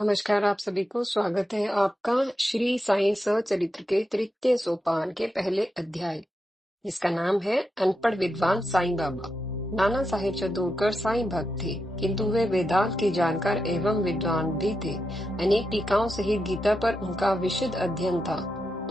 नमस्कार, आप सभी को स्वागत है आपका श्री साईं सचरित्र के तृतीय सोपान के पहले अध्याय, जिसका नाम है अनपढ़ विद्वान साईं बाबा। नाना साहेब चंदोरकर साईं भक्त थे, किंतु वे वेदांत के जानकार एवं विद्वान भी थे। अनेक टीकाओं सहित गीता पर उनका विशद अध्ययन था।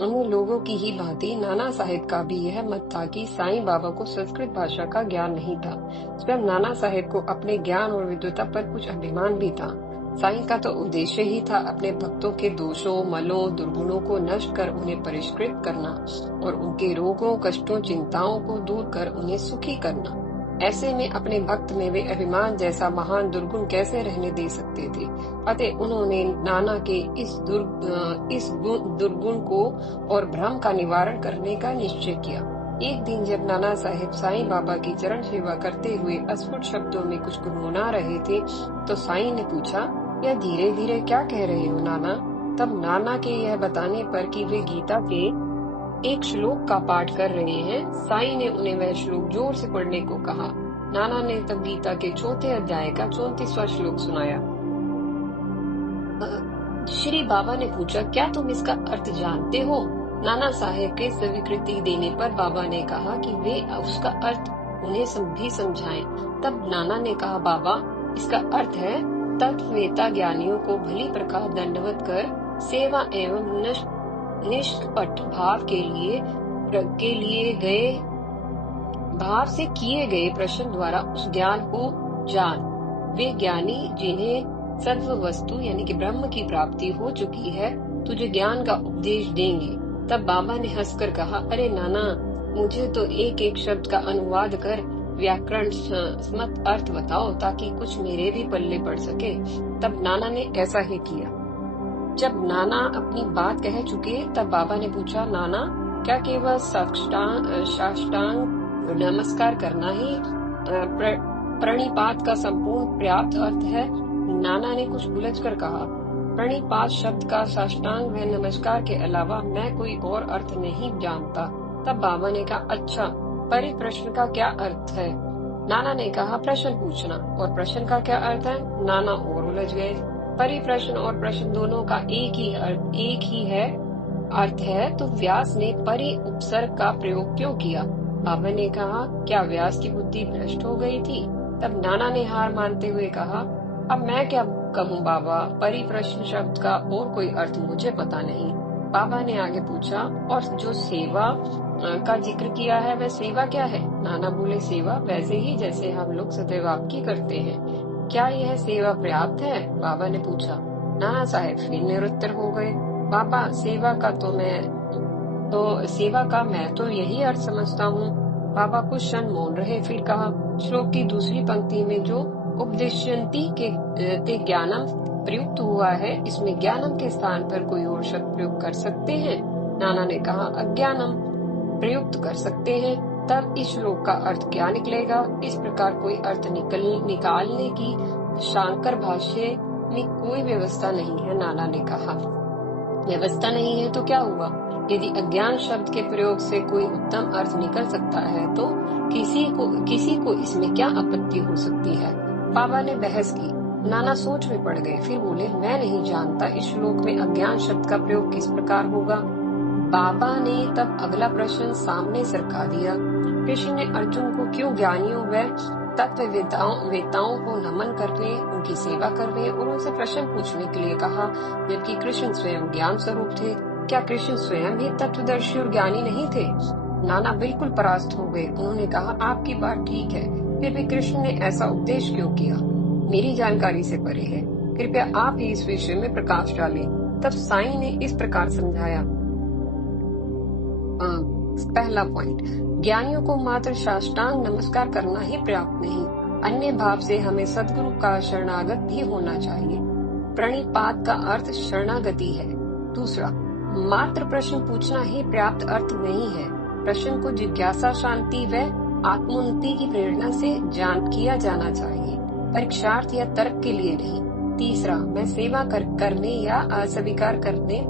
उन लोगों की ही भांति नाना साहेब का भी यह मत था कि साईं बाबा को संस्कृत भाषा का ज्ञान नहीं था। स्वयं नाना साहेब को अपने ज्ञान और विद्वता पर कुछ अभिमान भी था। साईं का तो उद्देश्य ही था अपने भक्तों के दोषों, मलों, दुर्गुणों को नष्ट कर उन्हें परिष्कृत करना और उनके रोगों, कष्टों, चिंताओं को दूर कर उन्हें सुखी करना। ऐसे में अपने भक्त में वे अभिमान जैसा महान दुर्गुण कैसे रहने दे सकते थे। अतः उन्होंने नाना के इस दुर्गुण को और भ्रम का निवारण करने का निश्चय किया। एक दिन जब नाना साहेब साईं बाबा की चरण सेवा करते हुए अस्फुट शब्दों में कुछ गुनगुना रहे थे, तो साईं ने पूछा, यह धीरे धीरे क्या कह रहे हो नाना? तब नाना के यह बताने पर कि वे गीता के एक श्लोक का पाठ कर रहे हैं, साईं ने उन्हें वह श्लोक जोर से पढ़ने को कहा। नाना ने तब गीता के चौथे अध्याय का 34वां श्लोक सुनाया। श्री बाबा ने पूछा, क्या तुम इसका अर्थ जानते हो? नाना साहेब के स्वीकृति देने पर बाबा ने कहा कि वे उसका अर्थ उन्हें भी समझाएं। तब नाना ने कहा, बाबा, इसका अर्थ है तत्ववेता ज्ञानियों को भली प्रकार दंडवत कर सेवा एवं निष्कपट भाव के लिए गए भाव से किए गए प्रश्न द्वारा उस ज्ञान को जान। वे ज्ञानी जिन्हें सर्व वस्तु यानी कि ब्रह्म की प्राप्ति हो चुकी है, तुझे ज्ञान का उपदेश देंगे। तब बाबा ने हंसकर कहा, अरे नाना, मुझे तो एक एक शब्द का अनुवाद कर व्याकरण सम्मत अर्थ बताओ ताकि कुछ मेरे भी पल्ले पड़ सके। तब नाना ने ऐसा ही किया। जब नाना अपनी बात कह चुके, तब बाबा ने पूछा, नाना, क्या केवल साष्टांग नमस्कार करना ही प्रणिपात का संपूर्ण पर्याप्त अर्थ है? नाना ने कुछ उलझकर कहा, प्रणिपात शब्द का साष्टांग व नमस्कार के अलावा मैं कोई और अर्थ नहीं जानता। तब बाबा ने कहा, अच्छा, परिप्रश्न का क्या अर्थ है? नाना ने कहा, प्रश्न पूछना। और प्रश्न का क्या अर्थ है? नाना और उलझ गए। परिप्रश्न और प्रश्न दोनों का एक ही है अर्थ है, तो व्यास ने परि उपसर्ग का प्रयोग क्यों किया? बाबा ने कहा, क्या व्यास की बुद्धि भ्रष्ट हो गई थी? तब नाना ने हार मानते हुए कहा, अब मैं क्या कहूँ बाबा, परिप्रश्न शब्द का और कोई अर्थ मुझे पता नहीं। बाबा ने आगे पूछा, और जो सेवा का जिक्र किया है वह सेवा क्या है? नाना बोले, सेवा वैसे ही जैसे हम लोग सदैव आपकी करते हैं। क्या यह सेवा पर्याप्त है? बाबा ने पूछा। नाना साहेब फिर निरुत्तर हो गए। बाबा, सेवा का मैं तो यही अर्थ समझता हूँ। बाबा कुछ क्षण मौन रहे, फिर कहा, श्लोक की दूसरी पंक्ति में जो उपदिश्यन्ति के ज्ञानम प्रयुक्त हुआ है, इसमें ज्ञानम के स्थान पर कोई और शब्द प्रयोग कर सकते हैं? नाना ने कहा, अज्ञानम प्रयुक्त कर सकते हैं। तब इस श्लोक का अर्थ क्या निकलेगा? इस प्रकार कोई अर्थ निकालने की शांकर भाष्य में कोई व्यवस्था नहीं है। नाना ने कहा, व्यवस्था नहीं है तो क्या हुआ? यदि अज्ञान शब्द के प्रयोग से कोई उत्तम अर्थ निकल सकता है, तो किसी को इसमें क्या आपत्ति हो सकती है? बाबा ने बहस की। नाना सोच में पड़ गए, फिर बोले, मैं नहीं जानता इस श्लोक में अज्ञान शब्द का प्रयोग किस प्रकार होगा। बाबा ने तब अगला प्रश्न सामने सरका दिया। कृष्ण ने अर्जुन को क्यों ज्ञानियों व तत्ववेताओं को नमन करने, उनकी सेवा करने और उनसे प्रश्न पूछने के लिए कहा, जबकि कृष्ण स्वयं ज्ञान स्वरूप थे? क्या कृष्ण स्वयं ही तत्वदर्शी और ज्ञानी नहीं थे? नाना बिल्कुल परास्त हो गए। उन्होंने कहा, आपकी बात ठीक है, फिर भी कृष्ण ने ऐसा उपदेश क्यों किया? मेरी जानकारी से परे है। कृपया आप ही इस विषय में प्रकाश डालें। तब साईं ने इस प्रकार समझाया। पहला पॉइंट, ज्ञानियों को मात्र साष्टांग नमस्कार करना ही पर्याप्त नहीं, अन्य भाव से हमें सद्गुरु का शरणागत भी होना चाहिए। प्रणिपात का अर्थ शरणागति है। दूसरा, मात्र प्रश्न पूछना ही पर्याप्त अर्थ नहीं है। प्रश्न को जिज्ञासा, शांति व आत्मोन्नति की प्रेरणा से किया जाना चाहिए, परीक्षार्थ या तर्क के लिए नहीं। तीसरा, मैं सेवा करने या अस्वीकार करने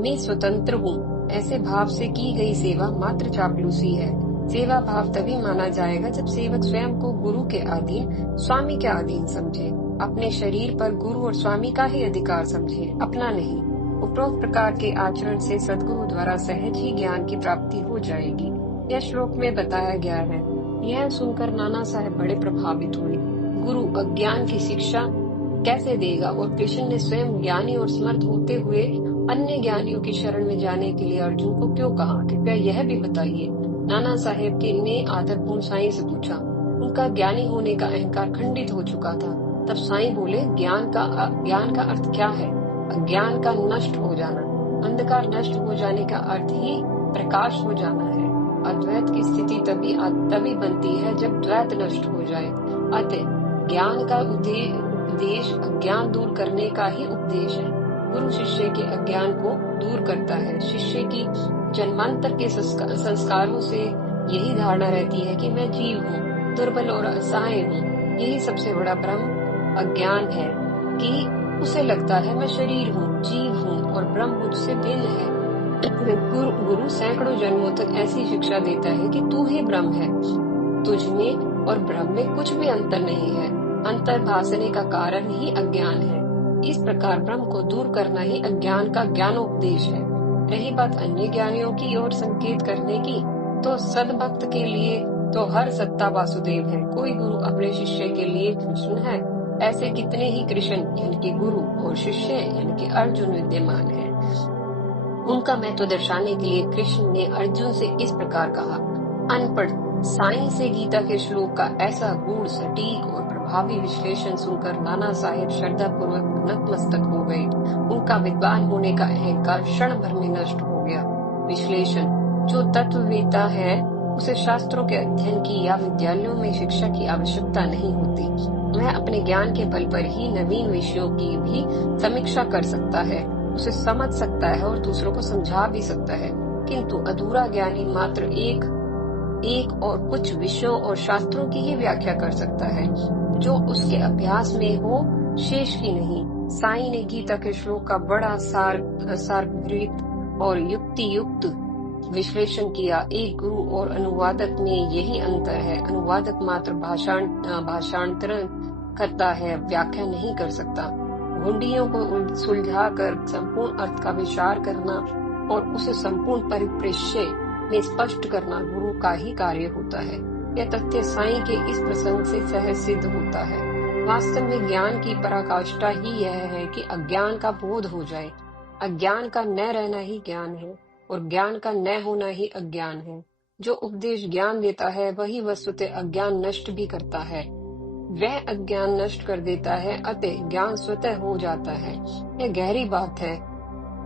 में स्वतंत्र हूँ, ऐसे भाव से की गई सेवा मात्र चापलूसी है। सेवा भाव तभी माना जाएगा जब सेवक स्वयं को गुरु के अधीन, स्वामी के अधीन समझे। अपने शरीर पर गुरु और स्वामी का ही अधिकार समझे, अपना नहीं। उपरोक्त प्रकार के आचरण से सद्गुरु द्वारा सहज ही ज्ञान की प्राप्ति हो जाएगी। यह श्लोक में बताया गया है। यह सुनकर नाना साहेब बड़े प्रभावित हुए। गुरु अज्ञान की शिक्षा कैसे देगा, और कृष्ण ने स्वयं ज्ञानी और समर्थ होते हुए अन्य ज्ञानियों की शरण में जाने के लिए अर्जुन को क्यों कहा, कृपया यह भी बताइए। नाना साहेब ने आदरपूर्ण साईं से पूछा। उनका ज्ञानी होने का अहंकार खंडित हो चुका था। तब साईं बोले, ज्ञान का अर्थ क्या है? अज्ञान का नष्ट हो जाना। अंधकार नष्ट हो जाने का अर्थ ही प्रकाश हो जाना है। अद्वैत की स्थिति तभी बनती है जब द्वैत नष्ट हो जाए। अतः ज्ञान का उपदेश अज्ञान दूर करने का ही उपदेश है। गुरु शिष्य के अज्ञान को दूर करता है। शिष्य की जन्मांतर के संस्कारों से यही धारणा रहती है कि मैं जीव हूँ, दुर्बल और असहाय हूँ। यही सबसे बड़ा भ्रम अज्ञान है कि उसे लगता है मैं शरीर हूँ, जीव हूँ और ब्रह्म मुझसे भिन्न है। गुरु सैकड़ों जन्मों तक ऐसी शिक्षा देता है कि तू ही ब्रह्म है, तुझ में और ब्रह्म में कुछ भी अंतर नहीं है। अंतर भासने का कारण ही अज्ञान है। इस प्रकार ब्रह्म को दूर करना ही अज्ञान का ज्ञानोपदेश है। रही बात अन्य ज्ञानियों की ओर संकेत करने की, तो सद्भक्त के लिए तो हर सत्ता वासुदेव है। कोई गुरु अपने शिष्य के लिए कृष्ण है। ऐसे कितने ही कृष्ण यानी कि गुरु और शिष्य यानी कि अर्जुन विद्यमान है। उनका महत्व दर्शाने के लिए कृष्ण ने अर्जुन से इस प्रकार कहा। अनपढ़ साईं से गीता के श्लोक का ऐसा गूढ़, सटीक और प्रभावी विश्लेषण सुनकर नाना साहेब श्रद्धा पूर्वक नतमस्तक हो गए। उनका विद्वान होने का अहंकार क्षण भर में नष्ट हो गया। विश्लेषण: जो तत्ववेत्ता है उसे शास्त्रों के अध्ययन की या विद्यालयों में शिक्षा की आवश्यकता नहीं होती। वह अपने ज्ञान के बल पर ही नवीन विषयों की भी समीक्षा कर सकता है, उसे समझ सकता है और दूसरों को समझा भी सकता है। किंतु अधूरा ज्ञानी मात्र एक और कुछ विषयों और शास्त्रों की ही व्याख्या कर सकता है, जो उसके अभ्यास में हो, शेष की नहीं। साईं ने गीता के श्लोक का बड़ा सारगर्भित और युक्ति युक्त विश्लेषण किया। एक गुरु और अनुवादक में यही अंतर है। अनुवादक मात्र भाषांतरण करता है, व्याख्या नहीं कर सकता। घुंडियों को सुलझाकर संपूर्ण अर्थ का विचार करना और उसे संपूर्ण परिप्रेक्ष्य में स्पष्ट करना गुरु का ही कार्य होता है। यह तथ्य साईं के इस प्रसंग से सहज सिद्ध होता है। वास्तव में ज्ञान की पराकाष्ठा ही यह है कि अज्ञान का बोध हो जाए। अज्ञान का न रहना ही ज्ञान है और ज्ञान का न होना ही अज्ञान है। जो उपदेश ज्ञान देता है वही वस्तुतः अज्ञान नष्ट भी करता है। वह अज्ञान नष्ट कर देता है, अतः ज्ञान स्वतः हो जाता है। यह गहरी बात है।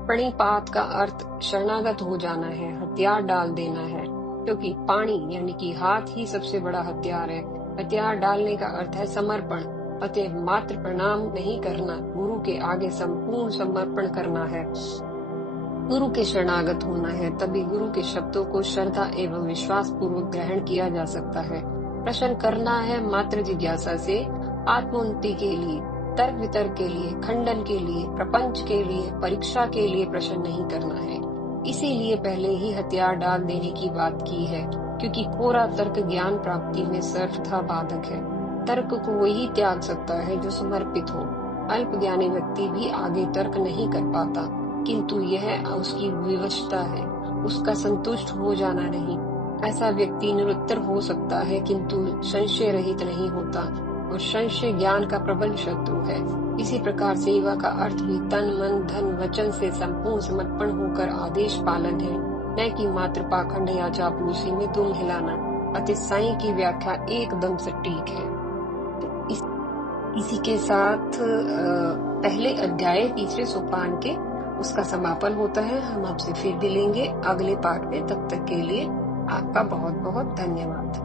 प्रणिपात का अर्थ शरणागत हो जाना है, हथियार डाल देना है, क्योंकि पाणी यानी कि हाथ ही सबसे बड़ा हथियार है। हथियार डालने का अर्थ है समर्पण। अतः मात्र प्रणाम नहीं करना, गुरु के आगे संपूर्ण समर्पण करना है, गुरु के शरणागत होना है। तभी गुरु के शब्दों को श्रद्धा एवं विश्वास पूर्वक ग्रहण किया जा सकता है। प्रश्न करना है मात्र जिज्ञासा से, आत्मोन्नति के लिए, तर्क वितर्क के लिए, खंडन के लिए, प्रपंच के लिए, परीक्षा के लिए प्रश्न नहीं करना है। इसीलिए पहले ही हथियार डाल देने की बात की है, क्योंकि कोरा तर्क ज्ञान प्राप्ति में सर्वथा बाधक है। तर्क को वही त्याग सकता है जो समर्पित हो। अल्प ज्ञानी व्यक्ति भी आगे तर्क नहीं कर पाता, किंतु यह उसकी विवशता है, उसका संतुष्ट हो जाना नहीं। ऐसा व्यक्ति निरुत्तर हो सकता है, किंतु संशय रहित नहीं होता, और संशय ज्ञान का प्रबल शत्रु है। इसी प्रकार सेवा का अर्थ भी तन मन धन वचन से संपूर्ण समर्पण होकर आदेश पालन है, न कि मात्र पाखंड या चापलूसी में दुम हिलाना। अतः साईं की व्याख्या एकदम सटीक है। इसी के साथ पहले अध्याय तीसरे सोपान के उसका समापन होता है। हम आपसे फिर मिलेंगे अगले पाठ में। तब तक के लिए आपका बहुत बहुत धन्यवाद।